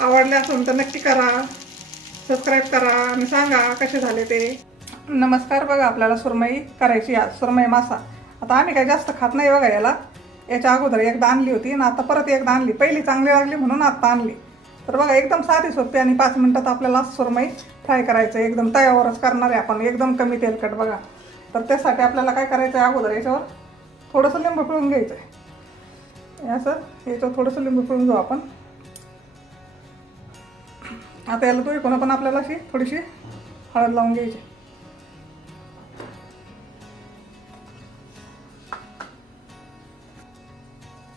आवडले असेल तर नक्की करा, सबस्क्राईब करा आणि सांगा कसे झाले ते. नमस्कार. बघा आपल्याला सुरमई करायची आज, सुरमई मासा. आता आम्ही काही जास्त खात नाही बघा याला. याच्या अगोदर एकदा आणली होती आणि आता परत एकदा आणली. पहिली चांगली लागली म्हणून आता आणली. तर बघा एकदम साधी सोपी आणि 5 मिनिटात आपल्याला सुरमई फ्राय करायचं. एकदम तव्यावरच करणार आहे आपण, एकदम कमी तेलकट बघा. तर त्यासाठी आपल्याला काय करायचं आहे, अगोदर याच्यावर थोडंसं लिंबू पिळून घ्यायचं आहे. असं याच्यावर थोडंसं लिंबू पिळून घेऊ आपण. आता याला तो इकडून पण आपल्याला अशी थोडीशी हळद लावून घ्यायची.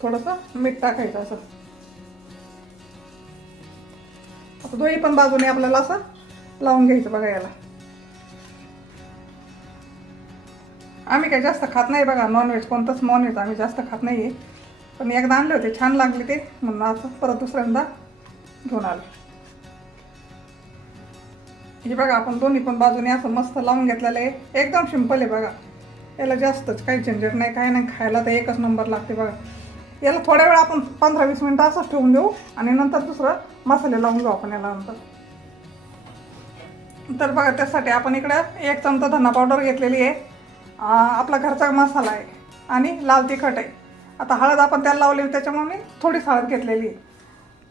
थोडंसं मीठ टाकायचं असं. आता दोन्ही पण बाजूने आपल्याला असं लावून घ्यायचं बघा याला. आम्ही काही जास्त खात नाही बघा नॉनव्हेज, कोणतंच नॉनव्हेज आम्ही जास्त खात नाही. पण एकदा आणले होते, छान लागले ते, म्हणून आज परत दुसऱ्यांदा घेऊन आलो. हे बघा आपण दोन्ही पण बाजूने असं मस्त लावून घेतलेलं आहे. एकदम सिंपल आहे बघा. याला जास्तच काही झंझट नाही, काय नाही. खायला तर एकच नंबर लागते बघा. याला थोड्या वेळ आपण 15-20 मिनिटं असंच ठेवून देऊ आणि नंतर दुसरं मसाले लावून घेऊ आपण याला नंतर. तर बघा त्यासाठी आपण इकडे 1 चमचा धना पावडर घेतलेली आहे. आपला घरचा मसाला आहे आणि लाल तिखट आहे. आता हळद आपण त्याला लावली त्याच्यामुळे मी थोडीच हळद घेतलेली आहे.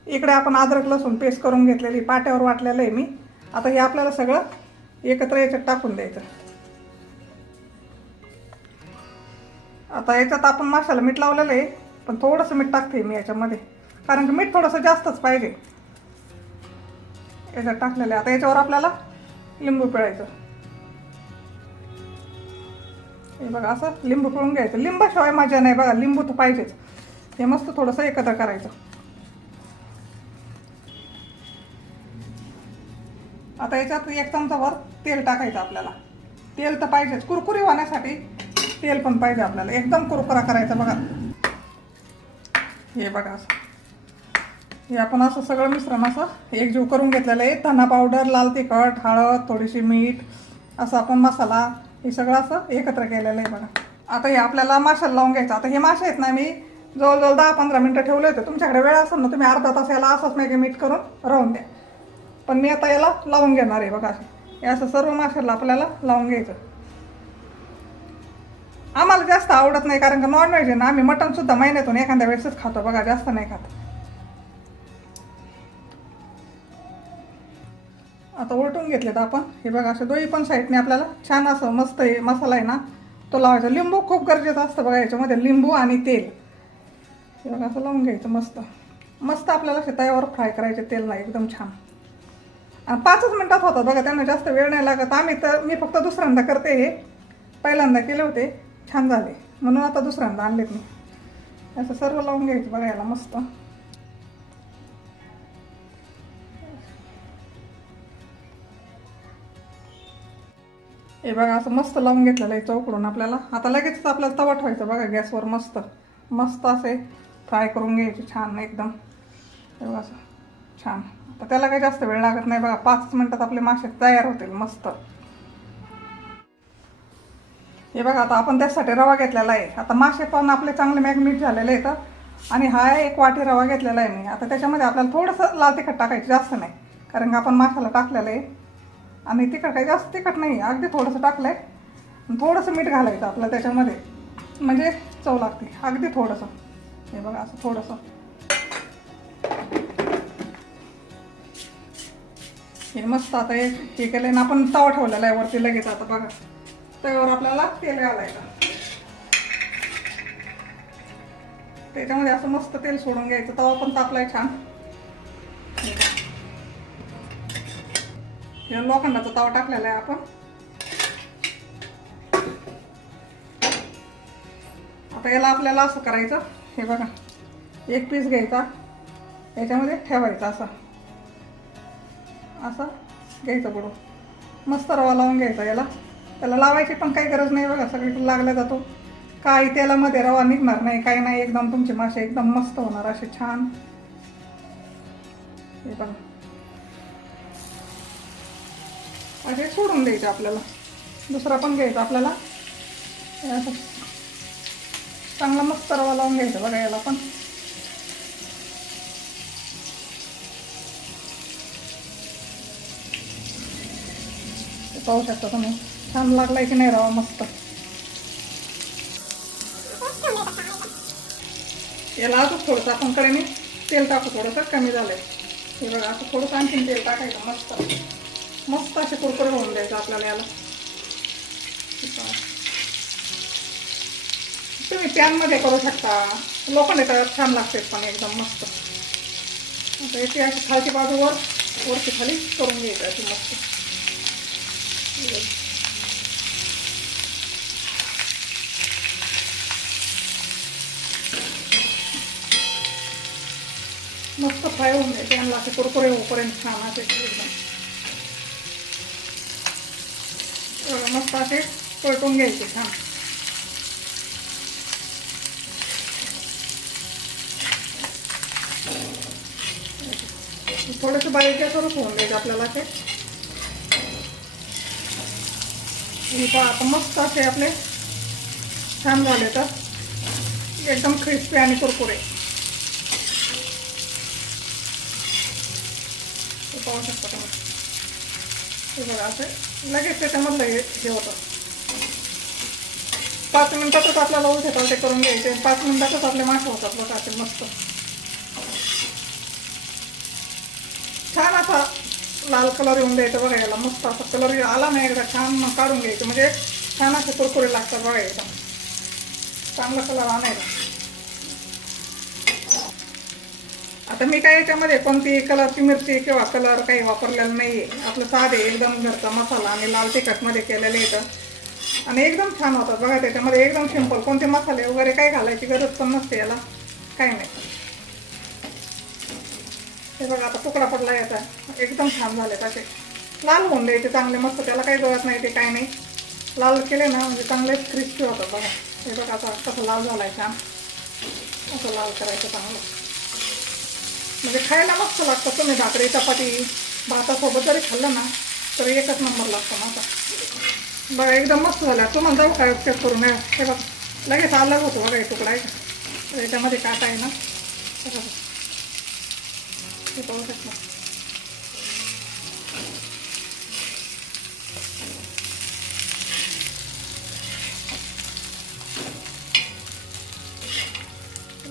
इकडे आपण अद्रक लसूण पेस्ट करून घेतलेली, पाट्यावर वाटलेलं आहे मी. आता हे आपल्याला सगळं एकत्र याच्यात टाकून द्यायचं. आता याच्यात आपण माशाला मीठ लावलेलं आहे, पण थोडंसं मीठ टाकते मी याच्यामध्ये, कारण की मीठ थोडंसं जास्तच पाहिजे याच्यात टाकलेलं आहे. आता याच्यावर आपल्याला लिंबू पिळायचं. हे बघा असं लिंबू पिळून घ्यायचं. लिंबाशिवाय मजा नाही बघा, लिंबू तर पाहिजेच. हे मस्त थोडंसं एकत्र करायचं. आता याच्यात 1 चमचाभर तेल टाकायचं आपल्याला. तेल तर पाहिजेच, कुरकुरी होण्यासाठी तेल पण पाहिजे आपल्याला. एकदम कुरकुरा करायचा बघा. हे बघा असं हे आपण असं सगळं मिश्रण असं एकजीव करून घेतलेलं आहे. धना पावडर, लाल तिखट, हळद, थोडीशी मीठ, असं आपण मसाला हे सगळं असं एकत्र केलेलं आहे बघा. आता हे आपल्याला माशाला लावून घ्यायचं. आता हे मासे आहेत ना, मी जवळजवळ 10-15 मिनिटं ठेवले होते. तुमच्याकडे वेळ असेल ना, तुम्ही अर्धा तास याला असंच नाही मीठ करून राहून द्या. पण मी आता याला लावून घेणार आहे बघा. हे असं सर्व माशाला आपल्याला लावून घ्यायचं. आम्हाला जास्त आवडत नाही, कारण का नॉनव्हेज आहे ना. आम्ही मटणसुद्धा महिन्यातून एखाद्या वेळेसच खातो बघा, जास्त नाही खात. आता उलटून घेतलेत आपण. हे बघा असं दोन्ही पण साईडने आपल्याला छान असं मस्त हे मसाला आहे ना तो लावायचा. लिंबू खूप गरजेचं असतं बघा याच्यामध्ये, लिंबू आणि तेल. हे बघा असं लावून घ्यायचं मस्त मस्त. आपल्याला तव्यावर फ्राय करायचे, तेल नाही, एकदम छान. आणि 5च मिनिटात होतात बघा, त्यांना जास्त वेळ नाही लागत. मी फक्त दुसऱ्यांदा करते. हे पहिल्यांदा केले होते, छान झाले म्हणून आता दुसऱ्यांदा आणलेत मी. असं सर्व लावून घ्यायचं बघा याला मस्त. हे बघा असं मस्त लावून घेतलेलं आहे चौकडून आपल्याला. आता लगेच आपल्याला तवा ठेवायचा बघा गॅसवर. मस्त मस्त असे फ्राय करून घ्यायचे छान एकदम. हे बघा असं छान. आता त्याला काही जास्त वेळ लागत नाही बघा, 5 मिनिटात आपले मासे तयार होतील मस्त. हे बघा आता आपण त्यासाठी रवा घेतलेला आहे. आता मासे पण आपले चांगले मॅग्नेट झालेले आहेत आणि हा 1 वाटी रवा घेतलेला आहे मी. आता त्याच्यामध्ये आपल्याला थोडंसं लाल तिखट टाकायचं, जास्त नाही, कारण का आपण माशाला टाकलेलं आहे. आणि तिखट काही जास्त तिखट नाही, अगदी थोडंसं टाकलं आहे. थोडंसं मीठ घालायचं आपलं त्याच्यामध्ये, म्हणजे चव लागते अगदी थोडंसं. हे बघा असं थोडंसं. हे मस्त. आता हे केलं आहे ना आपण, तवा ठेवलेला आहे वरती लगेच. आता बघा त्यावर आपल्याला तेल घालायचं. त्याच्यामध्ये असं मस्त तेल सोडून घ्यायचं. तवा पण तापलाय छान. हे लोखंडाचा तवा टाकलेला आहे आपण. आता याला आपल्याला असं करायचं. हे बघा 1 पीस घ्यायचा, याच्यामध्ये ठेवायचा असं असं घ्यायचं बुडून. मस्त रवा लावून घ्यायचा याला. त्याला लावायची पण काही गरज नाही बघा, सगळीकडे लागला जातो. काही तेलामध्ये रवा निघणार नाही, काही नाही. एकदम तुमचे मासे एकदम मस्त होणार असे छान. हे बघा असे सोडून द्यायचे आपल्याला. दुसरा पण घ्यायचा आपल्याला. असं चांगला मस्त रवा लावून घ्यायचा बघा याला पण. पाहू शकता तुम्ही, छान लागलाय की नाही रवा मस्त. याला अजून थोडंसं आपण कडेने तेल टाकू, थोडंसं कमी झालंय. हे बघा असं थोडंसं आणखीन तेल टाकायचं, मस्त मस्त असे कुरकुरे होऊन द्यायचं आपल्याला याला. तुम्ही पॅनमध्ये करू शकता, लोखंडी तव्यात छान लागते पण एकदम मस्त. आता याची अशी खालची बाजू वरची खाली करून घ्यायची अशी मस्त. मस्त फ्राय होऊन द्यायचे आणि असे कुरकुरे होईपर्यंत छान असे एकदम मस्त असे परतून घ्यायचे छान. थोडेसे बारीक गॅसवरच होऊन द्यायचे आपल्याला ते. आता मस्त असे आपले छान झाले तर एकदम क्रिस्पी आणि कुरकुरे. पाहू शकता तुम्ही, हे बघा असं लगेच त्याच्यामधलं हे होतं. 5 मिनिटातच आपल्याला उलटे पालटे करून घ्यायचे, 5 मिनिटातच आपले मासे होतात बघा असे मस्त. छान असा लाल कलर येऊन द्यायचा बघा याला, मस्त असा कलर आला नाही एकदा छान मग काढून घ्यायचे, म्हणजे छान असे कुरकुरे लागतात बघा एकदम. चांगला कलर आणायचा. आता मी काय याच्यामध्ये कोणती कलरची मिरची किंवा कलर काही वापरलेला नाही आहे. आपलं साधे एकदम घरचा मसाला आणि लाल तिखटमध्ये केलेलं येतं आणि एकदम छान होतात बघा. त्याच्यामध्ये एकदम सिंपल, कोणते मसाले वगैरे काही घालायची गरज पण नसते याला, काही नाही. हे बघा आता तुकडा पडला याचा, एकदम छान झाले तसे. लाल होऊन द्यायचे चांगले मस्त, त्याला काही जळत नाही ते काही नाही. लाल केले ना म्हणजे चांगले क्रिस्पी होतात बघा. हे बघा आता कसं लाल झालाय छान, असं लाल करायचं चांगलं, म्हणजे खायला मस्त लागतं. तुम्ही भाकरी चपाती भातासोबत जरी खाल्लं ना तर एकच नंबर लागतो माझा बघा. एकदम मस्त झाला. तुम्हाला जाऊ काय चेक करून हे बघा लगेच अलग होतो बघा. हे तुकडा आहे का याच्यामध्ये काटा आहे ना, हे पाहू शकता.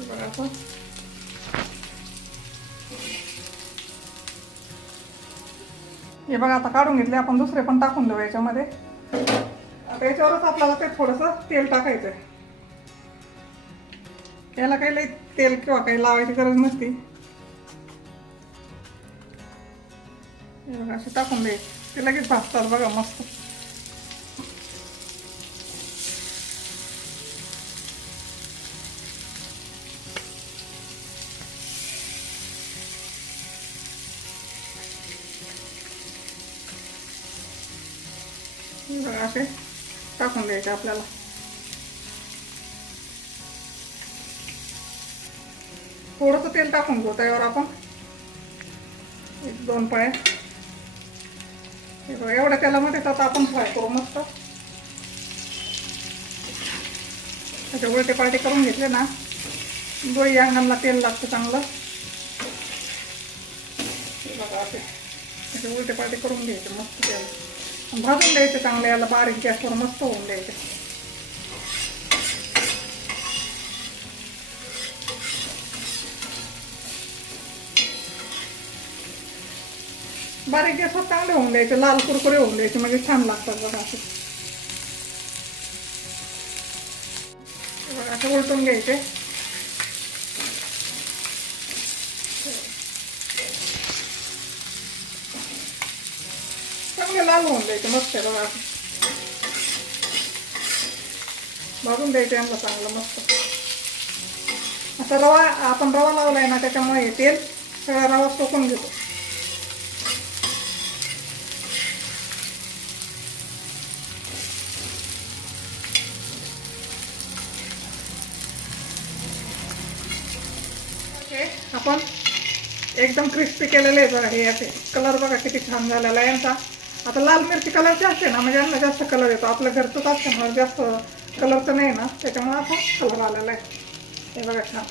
बघा असं हे बघा आता काढून घेतले आपण. दुसरे पण टाकून देऊ याच्यामध्ये. आता याच्यावरच आपल्याला ते थोडंसं तेल टाकायचं आहे. याला काही लई तेल किंवा काही लावायची गरज नसती. हे बघा असे टाकून द्यायचे, ते लगेच भाजतात बघा मस्त. बघा असे टाकून द्यायचे आपल्याला. थोडंसं तेल टाकून घेऊ त्यावर आपण 1-2 पळ्या. हे बघा एवढ्या तेलामध्येच आता आपण फ्राय करू मस्त. त्याचे उलटे पालटे करून घेतले ना, दोन्ही अंगाला तेल लागतं चांगलं. हे बघा असे त्याचे उलटे पालटे करून घ्यायचे मस्त. तेल भाजून द्यायचे चांगले, याला बारीक गॅसवर मस्त होऊन द्यायचे. बारीक गॅसवर चांगले होऊन द्यायचे, लाल कुरकुरे होऊन द्यायचे, म्हणजे छान लागतात बघा असे. बघा असे उलटून घ्यायचे. चांगले लाल होऊन द्यायचे मस्त. बघा भाजून द्यायचे यांना चांगलं मस्त. आता रवा आपण रवा लावलाय ना त्याच्यामुळे तेल सगळा रवा सोकून घेतो. आपण एकदम क्रिस्पी केलेले आहे बघा. हे असे कलर बघा किती छान झालेला आहे यांचा. आता लाल मिरची कलरची असते ना म्हणजे यांना जास्त कलर येतो. आपल्या घरचंच असल्यामुळे जास्त कलरचं नाही ना, त्याच्यामुळे असा कलर आलेला आहे. हे बघा छान.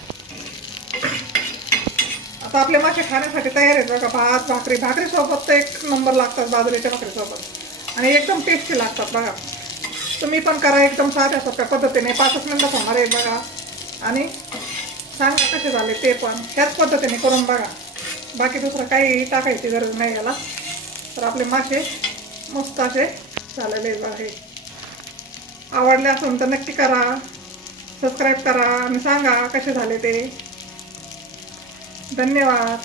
आता आपले मासे खाण्यासाठी तयार आहेत बघा. भात भाकरी सोबत तर एक नंबर लागतात, बाजरीच्या भाकरीसोबत. आणि एकदम टेस्टी लागतात बघा. तुम्ही पण करा एकदम साध्या सोप्या पद्धतीने, 5 मिनिटात होणार आहे बघा. आणि सांगा कसे झाले ते पण. ह्याच पद्धतीने करून बघा, बाकी दुसरं काही टाकायची गरज नाही याला. तर आपले मासे मस्त असे झालेले बघा. हे आवडले असेल तर नक्की करा, सबस्क्राईब करा आणि सांगा कसे झाले ते. धन्यवाद.